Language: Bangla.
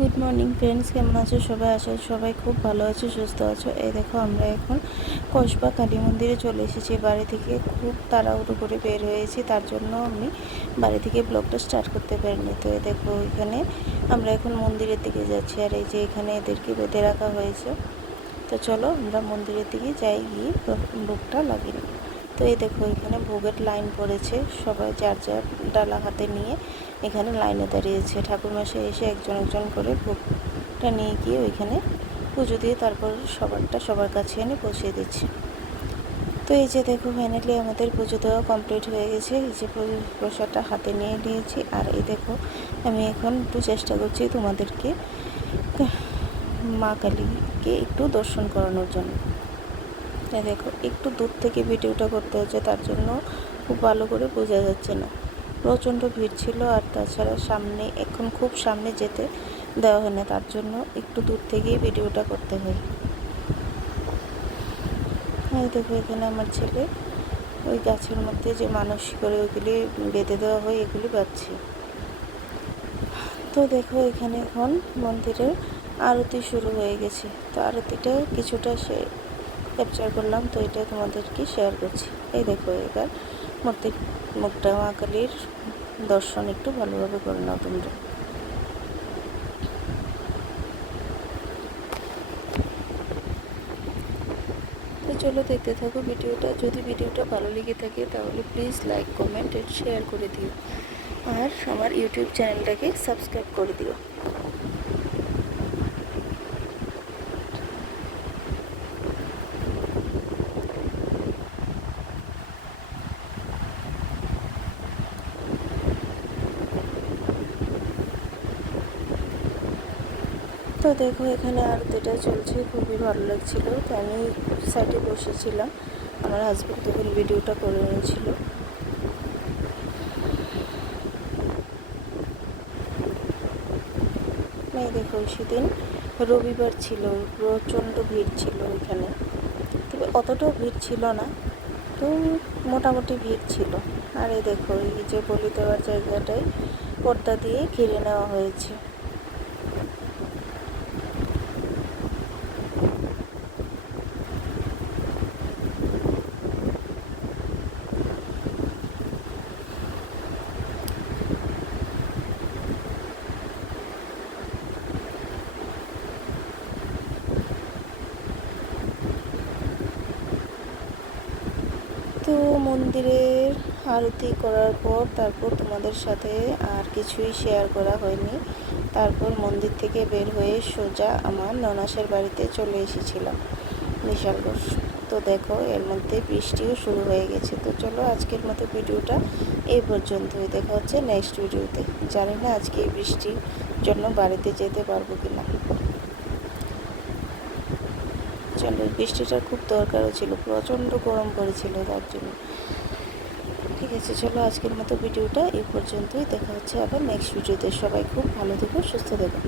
গুড মর্নিং ফ্রেন্ডস, কেমন আছো সবাই? আছো সবাই খুব ভালো আছো, সুস্থ আছো। এই দেখো আমরা এখন কসবা কালী মন্দিরে চলে এসেছি। বাড়ি থেকে খুব তাড়াহুড়ো করে বের হয়েছি, তার জন্য আমি বাড়ি থেকে ব্লগটা স্টার্ট করতে পারিনি। তো এই দেখো এখানে আমরা এখন মন্দিরের দিকে যাচ্ছি, আর এই যে এখানে এদেরকে বেঁধে রাখা হয়েছে। তো চলো আমরা মন্দিরের দিকে যাই, গিয়ে ভোগটা লাগিয়ে নিই। তো এই দেখো এখানে ভোগের লাইন পড়েছে, সবাই যার যার ডালা হাতে নিয়ে এখানে লাইনে দাঁড়িয়েছে। ঠাকুরমশাই এসে একজন একজন করে ভোগটা নিয়ে গিয়ে ওইখানে পুজো দিয়ে তারপর সবারটা সবার কাছে এনে বসিয়ে দিচ্ছে। তো এই যে দেখো ফাইনালি আমাদের পুজো দেওয়া কমপ্লিট হয়ে গেছে। এই যে প্রসাদটা হাতে নিয়ে নিয়েছি, আর এই দেখো আমি এখন একটু চেষ্টা করছি তোমাদেরকে মা কালীকে একটু দর্শন করানোর জন্য। দেখো একটু দূর থেকে ভিডিওটা করতে হচ্ছে, তার জন্য খুব ভালো করে বোঝা যাচ্ছে না, প্রচণ্ড ভিড় ছিল। আর তাছাড়া সামনে এখন খুব সামনে যেতে দেওয়া হয় না, তার জন্য একটু দূর থেকেই ভিডিওটা করতে হয়। এই দেখো এখানে আমার ছেলে ওই গাছের মধ্যে যে মানুষ করে ওইগুলি বেঁধে দেওয়া হয় এগুলি পাচ্ছি। তো দেখো এখানে এখন মন্দিরের আরতি শুরু হয়ে গেছে। তো আরতিটা কিছুটা ক্যাপচার করলাম, তো এটা তোমাদেরকে শেয়ার করছি। এই দেখো এবার মুখটা মা কালীর দর্শন একটু ভালোভাবে করে নাও তোমরা। তো চলো দেখতে থাকো ভিডিওটা। যদি ভিডিওটা ভালো লেগে থাকে তাহলে please like, comment and share করে দিও, আর আমার ইউটিউব চ্যানেলটাকে সাবস্ক্রাইব করে দিও। তো দেখো এখানে আরতিটা চলছে, খুবই ভালো লাগছিল। তো আমি সাইডে বসেছিলাম, আমার হাজব্যান্ড তখন ভিডিওটা করে নিয়েছিল। এই দেখো সেদিন রবিবার ছিল, প্রচণ্ড ভিড় ছিল এখানে, তবে অতটাও ভিড় ছিল না, তো মোটামুটি ভিড় ছিল। আর এই দেখো এই যে বলি দেওয়ার জায়গাটায় পর্দা দিয়ে ঘিরে নেওয়া হয়েছে। তো মন্দিরের আরতি করার পর তারপর তোমাদের সাথে আর কিছুই শেয়ার করা হয়নি। তারপর মন্দির থেকে বের হয়ে সোজা আমার ননাসের বাড়িতে চলে এসেছিলাম বিশালগড়। তো দেখো এর মধ্যে বৃষ্টিও শুরু হয়ে গেছে। তো চলো আজকের মতো ভিডিওটা এই পর্যন্তই, দেখা হচ্ছে নেক্সট ভিডিওতে। জানি না আজকে এই বৃষ্টির জন্য বাড়িতে যেতে পারবো কিনা। চলো, বৃষ্টিটা খুব দরকারও ছিল, প্রচণ্ড গরম পড়েছিল তার জন্য। ঠিক আছে, চলো আজকের মতো ভিডিওটা এই পর্যন্তই, দেখা হচ্ছে আবার নেক্সট ভিডিওতে। সবাই খুব ভালো থেকো, সুস্থ থেকো।